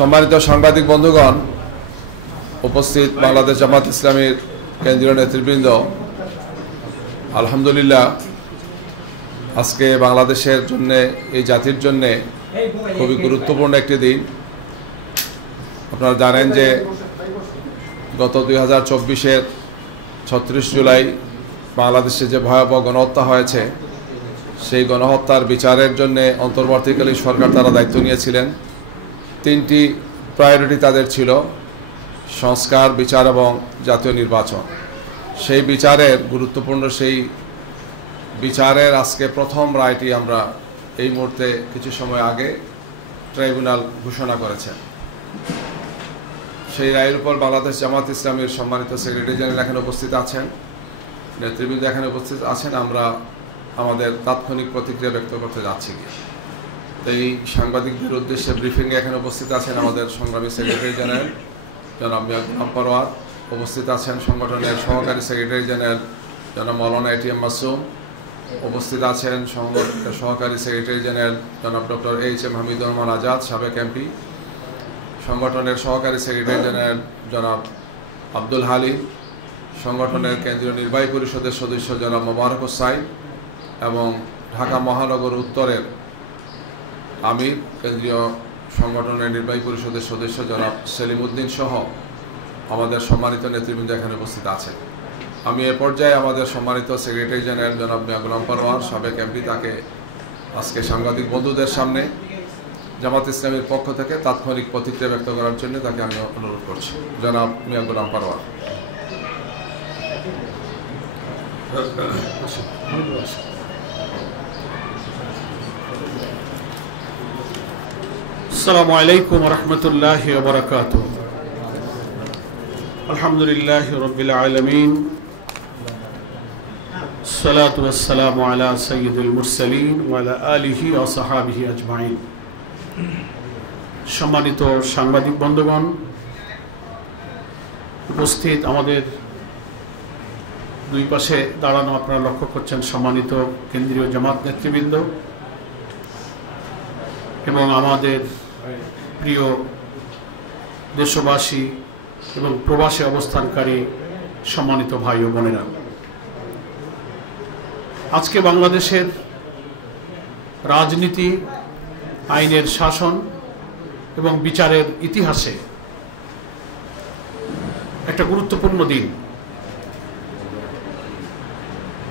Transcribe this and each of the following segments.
সম্মানিত সাংবাদিক বন্ধুগণ, উপস্থিত বাংলাদেশ জামাত ইসলামীর কেন্দ্রীয় নেতৃবৃন্দ, আলহামদুলিল্লাহ আজকে বাংলাদেশের জন্য, এই জাতির জন্য খুবই গুরুত্বপূর্ণ একটি দিন। আপনারা জানেন যে গত 2024-এর 36 জুলাই বাংলাদেশে যে ভয়াবহ গণহত্যা হয়েছে, সেই গণহত্যার বিচারের জন্য অন্তর্বর্তীকালীন সরকার তারা দায়িত্ব নিয়েছিলেন। 3টি প্রায়োরিটি তাদের ছিল: সংস্কার, বিচার এবং জাতীয় নির্বাচন। সেই বিচারের গুরুত্বপূর্ণ সেই বিচারের আজকে প্রথম রায়টি আমরা এই মুহূর্তে কিছু সময় আগে ট্রাইব্যুনাল ঘোষণা করেছেন। সেই রায়ের উপর বাংলাদেশ জামাত ইসলামীর সম্মানিত সেক্রেটারি জেনারেল এখানে উপস্থিত আছেন, নেতৃবৃন্দ এখানে উপস্থিত আছেন। আমরা আমাদের তাৎক্ষণিক প্রতিক্রিয়া ব্যক্ত করতে যাচ্ছি। এই সাংবাদিকদের উদ্দেশ্যে ব্রিফিংয়ে এখানে উপস্থিত আছেন আমাদের সংগ্রামী সেক্রেটারি জেনারেল জনাব মিয়া গোলাম পরোয়ার, উপস্থিত আছেন সংগঠনের সহকারী সেক্রেটারি জেনারেল জনাব মৌলানা এটিএম মাসুম, উপস্থিত আছেন সংগঠনের সহকারী সেক্রেটারি জেনারেল জনাব ডক্টর এইচ.এম. হামিদুর রহমান আজাদ, সাবেক এমপি, সংগঠনের সহকারী সেক্রেটারি জেনারেল জনাব আব্দুল হালিম, সংগঠনের কেন্দ্রীয় নির্বাহী পরিষদের সদস্য জনাব মোবারক হোসাইন এবং ঢাকা মহানগর উত্তরের আমির, কেন্দ্রীয় সংগঠনের নির্বাহী পরিষদের সদস্য জনাব সেলিম উদ্দিন সহ আমাদের সম্মানিত নেতৃবৃন্দ এখানে উপস্থিত আছেন। আমি এ পর্যায়ে আমাদের সম্মানিত সেক্রেটারি জেনারেল জনাব মিয়া গোলাম পরোয়ার, সাবেক এমপি, তাকে আজকে সাংবাদিক বন্ধুদের সামনে জামাত ইসলামীর পক্ষ থেকে তাৎক্ষণিক প্রতিক্রিয়া ব্যক্ত করার জন্য তাকে আমি অনুরোধ করছি। জনাব মিয়া গোলাম পরোয়ার। আসসালামু আলাইকুম ওয়া রাহমাতুল্লাহি ওয়া বারাকাতুহু। আলহামদুলিল্লাহি রাব্বিল আলামিন, সালাতু ওয়াসসালামু আলা সাইয়্যিদিল মুরসালিন ওয়া আলা আলিহি ওয়া সাহবিহি আজমাইন। সম্মানিত সাংবাদিক বন্ধুগণ, উপস্থিত আমাদের দুই পাশে দাঁড়ানো আপনারা লক্ষ্য করছেন সম্মানিত কেন্দ্রীয় জামাত নেতৃবৃন্দ এবং আমাদের প্রিয় দেশবাসী এবং প্রবাসে অবস্থানকারী সম্মানিত ভাই ও বোনেরা, আজকে বাংলাদেশের রাজনীতি, আইনের শাসন এবং বিচারের ইতিহাসে একটা গুরুত্বপূর্ণ দিন।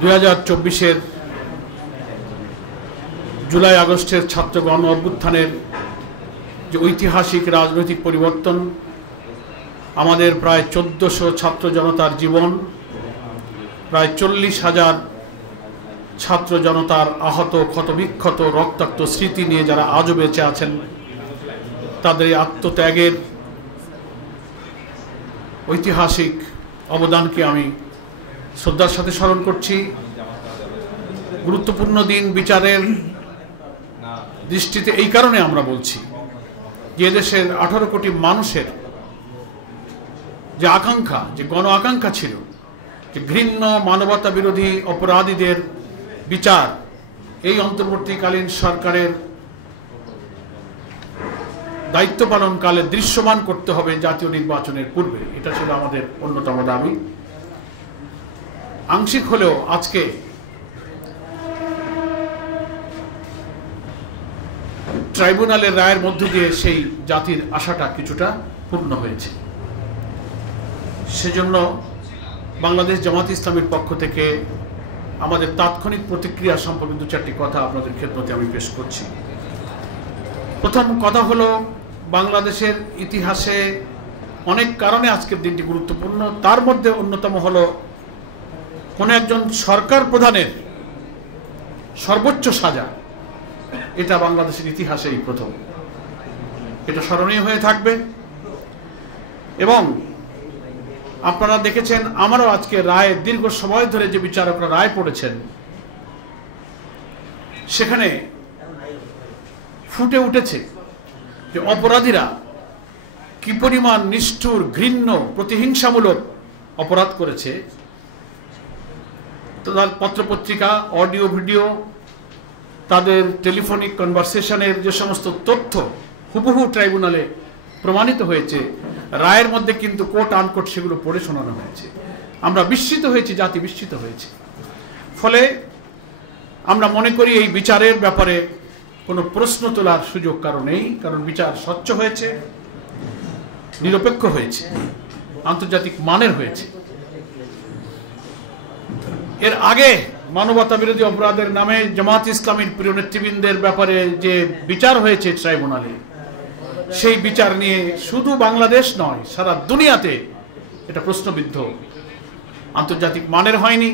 2024-এর জুলাই আগস্টের ছাত্র গণ অভ্যুত্থানের যে ঐতিহাসিক রাজনৈতিক পরিবর্তন, আমাদের প্রায় 1400 ছাত্র জনতার জীবন, প্রায় 40,000 ছাত্র জনতার আহত, ক্ষতবিক্ষত, রক্তাক্ত স্মৃতি নিয়ে যারা আজও বেঁচে আছেন, তাদের এই আত্মত্যাগের ঐতিহাসিক অবদানকে আমি শ্রদ্ধার সাথে স্মরণ করছি। গুরুত্বপূর্ণ দিন বিচারের দৃষ্টিতে এই কারণে আমরা বলছি যে দেশের 18 কোটি মানুষের যে আকাঙ্ক্ষা, যে গণ আকাঙ্ক্ষা ছিল যে ঘৃণ্য মানবতা বিরোধী অপরাধীদের বিচার এই অন্তর্বর্তীকালীন সরকারের দায়িত্ব পালনকালে দৃশ্যমান করতে হবে জাতীয় নির্বাচনের পূর্বে। এটা ছিল আমাদের অন্যতম দাবি। আংশিক হলেও আজকে ট্রাইব্যুনালের রায়ের মধ্য দিয়ে সেই জাতির আশাটা কিছুটা পূর্ণ হয়েছে। সেজন্য বাংলাদেশ জামাত ইসলামীর পক্ষ থেকে আমাদের তাৎক্ষণিক প্রতিক্রিয়া সম্পর্কে 2-4টি কথা আপনাদের খেদমতে আমি পেশ করছি। প্রথম কথা হলো, বাংলাদেশের ইতিহাসে অনেক কারণে আজকের দিনটি গুরুত্বপূর্ণ। তার মধ্যে অন্যতম হলো কোনো একজন সরকার প্রধানের সর্বোচ্চ সাজা। এটা বাংলাদেশের ইতিহাসেই প্রথম। এটা স্মরণীয় হয়ে থাকবে। এবং আপনারা দেখেছেন, আমারও আজকে রায়ে দীর্ঘ সময় ধরে যে বিচারকরা রায় পড়েছেন, সেখানে ফুটে উঠেছে যে অপরাধীরা কি পরিমাণ নিষ্ঠুর, ঘৃণ্য, প্রতিহিংসামূলক অপরাধ করেছে। তাদের পত্রপত্রিকা, অডিও, ভিডিও, তাদের টেলিফোনিক কনভারসেশনের যে সমস্ত তথ্য হুবহু ট্রাইব্যুনালে প্রমাণিত হয়েছে, রায়ের মধ্যে কিন্তু কোট আনকোট সেগুলো পড়ে শোনানো হয়েছে। আমরা বিস্মিত হয়েছি, জাতি বিস্মিত হয়েছে। ফলে আমরা মনে করি এই বিচারের ব্যাপারে কোনো প্রশ্ন তোলার সুযোগ কারো নেই, কারণ বিচার স্বচ্ছ হয়েছে, নিরপেক্ষ হয়েছে, আন্তর্জাতিক মানের হয়েছে। এর আগে মানবতা বিরোধী অপরাধের নামে জামাত ইসলামীর প্রিয় নেতৃবৃন্দের ব্যাপারে যে বিচার হয়েছে ট্রাইব্যুনালে, সেই বিচার নিয়ে শুধু বাংলাদেশ নয়, সারা দুনিয়াতে এটা প্রশ্নবিদ্ধ, আন্তর্জাতিক মানের হয়নি।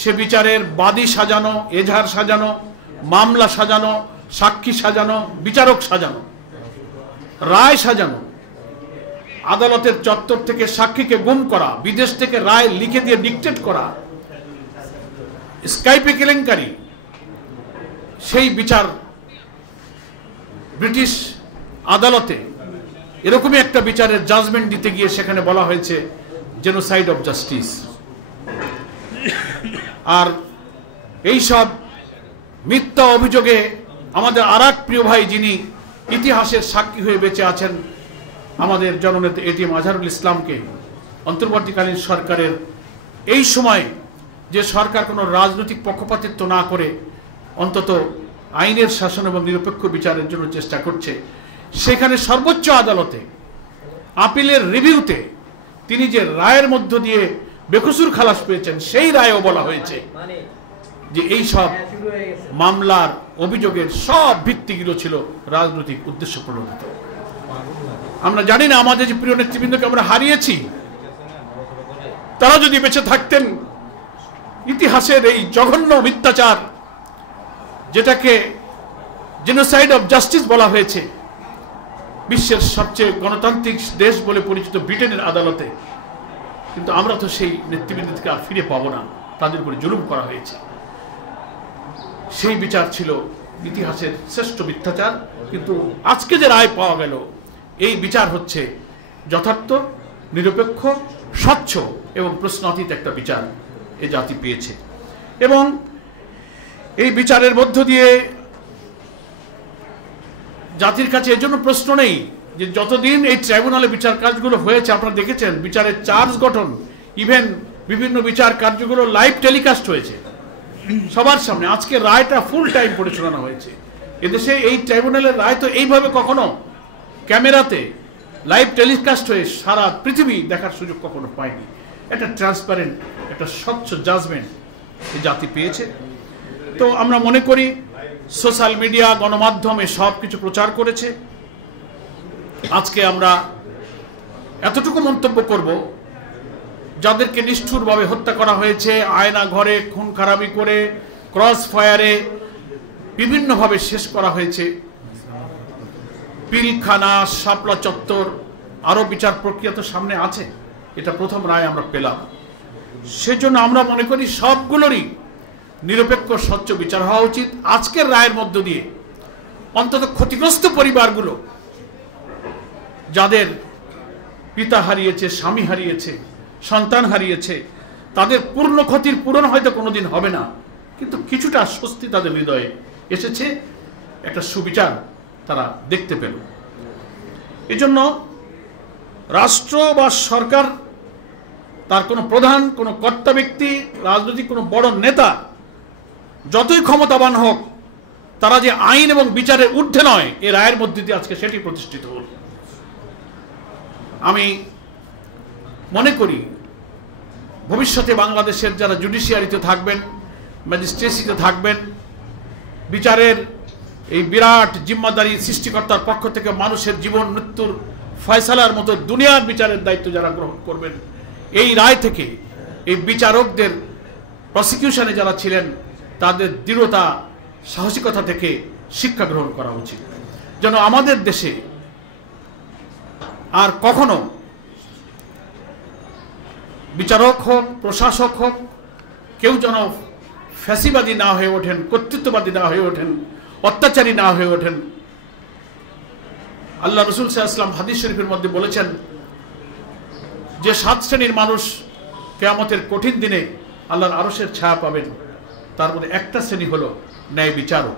সে বিচারের বাদী সাজানো, এজাহার সাজানো, মামলা সাজানো, সাক্ষী সাজানো, বিচারক সাজানো, রায় সাজানো, আদালতের চত্বর থেকে সাক্ষীকে গুম করা, বিদেশ থেকে রায় লিখে দিয়ে ডিকটেট করা, স্কাইপে কেলেঙ্কারি, সেই বিচার ব্রিটিশ আদালতে এরকমই একটা বিচারের জাজমেন্ট দিতে গিয়ে সেখানে বলা হয়েছে জেনোসাইড অফ জাস্টিস। আর এই সব মিথ্যা অভিযোগে আমাদের আরেক প্রিয় ভাই, যিনি ইতিহাসের সাক্ষী হয়ে বেঁচে আছেন, আমাদের জননেতা এটিএম আজহারুল ইসলামকে অন্তর্বর্তীকালীন সরকারের এই সময় যে সরকার কোনো রাজনৈতিক পক্ষপাতিত্ব না করে অন্তত আইনের শাসন এবং নিরপেক্ষ বিচারের জন্য চেষ্টা করছে, সেখানে সর্বোচ্চ আদালতে আপিলের রিভিউতে তিনি যে রায়ের মধ্য দিয়ে বেকসুর খালাস পেয়েছেন, সেই রায়েও বলা হয়েছে যে এই সব মামলার অভিযোগের সব ভিত্তিগুলো ছিল রাজনৈতিক উদ্দেশ্য প্রণোদিত। আমরা জানি না আমাদের যে প্রিয় নেতৃবৃন্দকে আমরা হারিয়েছি, তারা যদি বেঁচে থাকতেন, ইতিহাসের এই জঘন্য মিথ্যাচার, যেটাকে জেনোসাইড অফ জাস্টিস বলা হয়েছে, বিশ্বের সবচেয়ে গণতান্ত্রিক দেশ বলে পরিচিত ব্রিটেনের আদালতে, কিন্তু আমরা তো সেই নেতৃবৃন্দকে আর ফিরে পাবো না, তাদের উপরে জুলুম করা হয়েছে। সেই বিচার ছিল ইতিহাসের শ্রেষ্ঠ মিথ্যাচার। কিন্তু আজকে যে রায় পাওয়া গেল, এই বিচার হচ্ছে যথার্থ, নিরপেক্ষ, স্বচ্ছ এবং প্রশ্নাতীত একটা বিচার এ জাতি পেয়েছে। এবং এই বিচারের মধ্য দিয়ে জাতির কাছে এজন্য প্রশ্ন নেই যে যতদিন এই ট্রাইব্যুনালে বিচার কাজগুলো হয়েছে, আপনারা দেখেছেন বিচারের চার্জ গঠন, ইভেন বিভিন্ন বিচার কার্যগুলো লাইভ টেলিকাস্ট হয়েছে সবার সামনে। আজকে রায়টা ফুল টাইম পড়ে শোনানো হয়েছে। এদেশে এই ট্রাইব্যুনালের রায় তো এইভাবে কখনো ক্যামেরাতে লাইভ টেলিকাস্ট হয়ে সারা পৃথিবী দেখার সুযোগ কখনো পায়নি। একটা ট্রান্সপারেন্ট, একটা স্বচ্ছ জাজমেন্ট এই জাতি পেয়েছে। তো আমরা মনে করি সোশ্যাল মিডিয়া, গণমাধ্যমে সব কিছু প্রচার করেছে। আজকে আমরা এতটুকু মন্তব্য করব, যাদেরকে নিষ্ঠুরভাবে হত্যা করা হয়েছে, আয়না ঘরে খুন খারাপি করে, ক্রস ফায়ারে বিভিন্নভাবে শেষ করা হয়েছে, পিলখানা, শাপলা চত্বর, আরো বিচার প্রক্রিয়া তো সামনে আছে। এটা প্রথম রায় আমরা পেলাম। সেজন্য আমরা মনে করি সবগুলোরই নিরপেক্ষ, স্বচ্ছ বিচার হওয়া উচিত। আজকের রায়ের মধ্য দিয়ে অন্তত ক্ষতিগ্রস্ত পরিবারগুলো, যাদের পিতা হারিয়েছে, স্বামী হারিয়েছে, সন্তান হারিয়েছে, তাদের পূর্ণ ক্ষতির পূরণ হয়তো কোনোদিন হবে না, কিন্তু কিছুটা স্বস্তি তাদের হৃদয়ে এসেছে, একটা সুবিচার তারা দেখতে পেল। এজন্য রাষ্ট্র বা সরকার, তার কোনো প্রধান, কোনো কর্তা ব্যক্তি, রাজনৈতিক কোনো বড় নেতা যতই ক্ষমতাবান হোক, তারা যে আইন এবং বিচারের ঊর্ধ্বে নয়, এ রায়ের মধ্যে দিয়ে আজকে সেটি প্রতিষ্ঠিত হল। আমি মনে করি ভবিষ্যতে বাংলাদেশের যারা জুডিশিয়ারিতে থাকবেন, ম্যাজিস্ট্রেসিতে থাকবেন, বিচারের এই বিরাট জিম্মাদারি সৃষ্টিকর্তার পক্ষ থেকে মানুষের জীবন মৃত্যুর ফয়সালার মতো দুনিয়ার বিচারের দায়িত্ব যারা গ্রহণ করবেন, এই রায় থেকে এই বিচারকদের, প্রসিকিউশনে যারা ছিলেন, তাদের দৃঢ়তা, সাহসিকতা থেকে শিক্ষা গ্রহণ করা উচিত, যেন আমাদের দেশে আর কখনো বিচারক হোক, প্রশাসক হোক, কেউ যেন ফ্যাসিবাদী না হয়ে ওঠেন, কর্তৃত্ববাদী না হয়ে ওঠেন, অত্যাচারী না হয়ে ওঠেন। আল্লাহ রসুল সাল্লাল্লাহু আলাইহি ওয়াসাল্লাম হাদিস শরীফের মধ্যে বলেছেন যে 7 শ্রেণীর মানুষ কিয়ামতের কঠিন দিনে আল্লাহর আরশের ছায়া পাবেন, তার মধ্যে একটা শ্রেণী হলো ন্যায় বিচারক,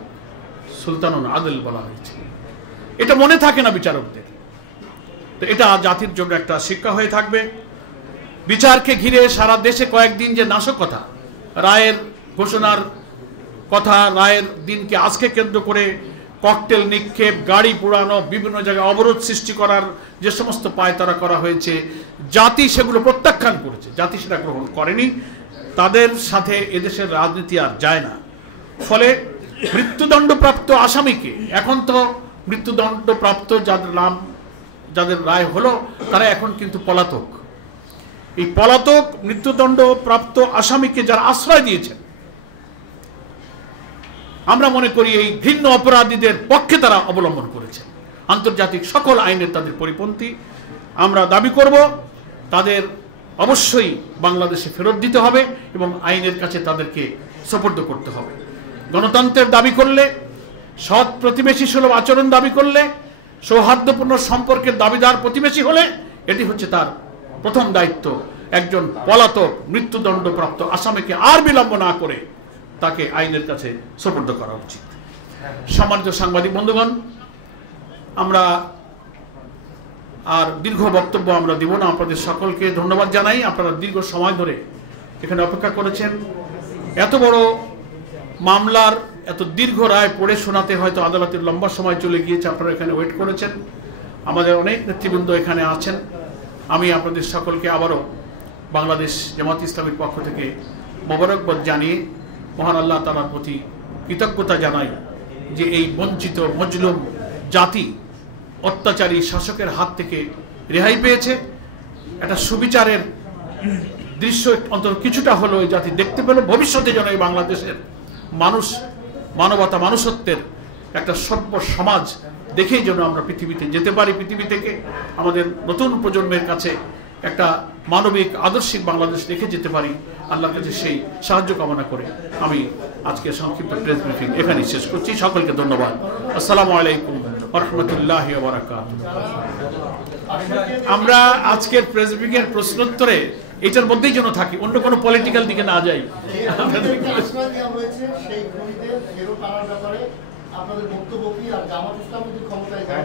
সুলতানুল আদল বলা হয়েছে। এটা মনে থাকে না বিচারকদের। তো এটা জাতির জন্য একটা শিক্ষা হয়ে থাকবে। বিচারকে ঘিরে সারা দেশে কয়েকদিন যে নাশকতা, রায়ের ঘোষণার কথা, রায়ের দিনকে আজকে কেন্দ্র করে ককটেল নিক্ষেপ, গাড়ি পোড়ানো, বিভিন্ন জায়গায় অবরোধ সৃষ্টি করার যে সমস্ত পায়তারা করা হয়েছে, জাতি সেগুলো প্রত্যাখ্যান করেছে, জাতি সেটা গ্রহণ করেনি। তাদের সাথে এদেশের রাজনীতি আর যায় না। ফলে মৃত্যুদণ্ডপ্রাপ্ত আসামিকে, এখন তো মৃত্যুদণ্ডপ্রাপ্ত যাদের রায় হলো তারা এখন কিন্তু পলাতক। এই পলাতক মৃত্যুদণ্ডপ্রাপ্ত আসামিকে যারা আশ্রয় দিয়েছেন, আমরা মনে করি এই ঘৃণ্য অপরাধীদের পক্ষে তারা অবলম্বন করেছেন। আন্তর্জাতিক সকল আইনের তাদের পরিপন্থী। আমরা দাবি করব তাদের অবশ্যই বাংলাদেশে ফেরত দিতে হবে এবং আইনের কাছে তাদেরকে সোপর্দ করতে হবে। গণতন্ত্রের দাবি করলে, সৎ প্রতিবেশী সুলভ আচরণ দাবি করলে, সৌহার্দ্যপূর্ণ সম্পর্কের দাবিদার প্রতিবেশী হলে এটি হচ্ছে তার প্রথম দায়িত্ব। একজন পলাতক মৃত্যুদণ্ডপ্রাপ্ত আসামিকে আর বিলম্ব না করে তাকে আইনের কাছে সোপর্দ করা উচিত। সম্মানিত সাংবাদিক বন্ধুগণ, আমরা আর দীর্ঘ বক্তব্য আমরা দিব না। আপনাদের সকলকে ধন্যবাদ জানাই। আপনারা দীর্ঘ সময় ধরে এখানে অপেক্ষা করেছেন। এত বড় মামলার এত দীর্ঘ রায় পড়ে শোনাতে হয়তো আদালতের লম্বা সময় চলে গিয়েছে, আপনারা এখানে ওয়েট করেছেন। আমাদের অনেক নেতৃবৃন্দ এখানে আছেন। আমি আপনাদের সকলকে আবারও বাংলাদেশ জামাত ইসলামীর পক্ষ থেকে মোবারকবাদ জানিয়ে মহান আল্লাহ তাআলার প্রতি কৃতজ্ঞতা জানাই যে এই বঞ্চিত মজলুম জাতি অত্যাচারী শাসকের হাত থেকে রেহাই পেয়েছে। একটা সুবিচারের দৃশ্য অন্তত কিছুটা হলো এই জাতি দেখতে পেল। ভবিষ্যতে যেন এই বাংলাদেশের মানুষ মানবতা, মানুষত্বের একটা সভ্য সমাজ দেখেই যেন আমরা পৃথিবীতে যেতে পারি, পৃথিবী থেকে আমাদের নতুন প্রজন্মের কাছে একটা মানবিক আদর্শিক বাংলাদেশ রেখে যেতে পারি। আল্লাহর কাছে সেই সাহায্য কামনা করে আমি আজকে সংক্ষিপ্ত প্রেস ব্রিফিং এখানেই শেষ করছি। সকলকে ধন্যবাদ। আসসালামু আলাইকুম ওয়া রাহমাতুল্লাহি ওয়া বারাকাতুহু। আমরা আজকের প্রেস ব্রিফিং এর প্রশ্নোত্তরে এটার মধ্যেই যেন থাকি, অন্য কোনো পলিটিক্যাল দিকে না যাই। আপনাদের বক্তব্য কি? আর জামাত ইসলাম যদি ক্ষমতায় যায়,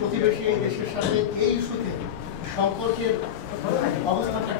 প্রতিবেশী এই দেশের সাথে এই ইস্যুতে সম্পর্কের অবস্থাটা